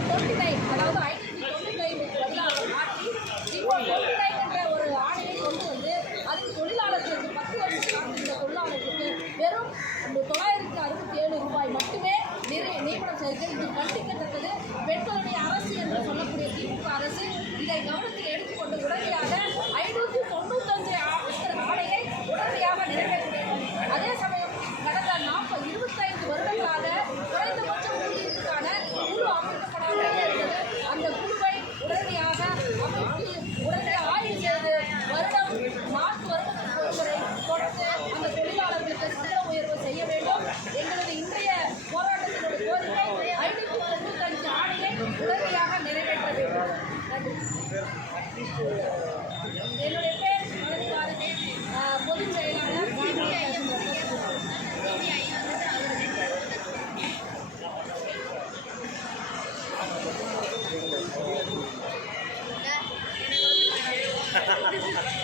G429 அதாவது ITG 99 பதிலாக மாற்றி G429 என்ற ஒரு ஆணையை கொண்டு வந்து அதில் தொழிலாளர்களுக்கு 10 வருஷம் காத்திருந்த தொழிலாளர்களுக்கு வெறும் 967 ரூபாய் மட்டுமே நியமனம் செய்கிறது. இது கண்டிக்கத்தக்கது. பெண்களுடைய அரசு என்று சொல்லக்கூடிய திமுக அரசு இதை கவனத்தில் எடுத்துக்கொண்டு உடனடியாக 595 ஆணையை உடனடியாக நிறைவேற்ற வேண்டும். அதே சமயம் கடந்த 25 வருடங்களாக குறைந்தபட்ச ஊதியத்துக்கான குழு அமைக்கப்படாமல் இருந்தது. அந்த குழுவை உடனடியாக அமைத்து உடனடியாக ஆய்வு செய்து வருடம் 4 வருடத்திற்கு ஒருவரை தொடர்ந்து அந்த தொழிலாளர்களுக்கு சம்பள உயர்வு செய்ய வேண்டும். எங்களது இன்றைய போராட்டத்தினுடைய கோரிக்கை 595 ஆணையை உடனடியாக நிறைவேற்ற வேண்டும். நன்றி. என்னுடைய பேர் மலரிவாரதி, பொதுச் செயலாளர். Ha ha ha ha.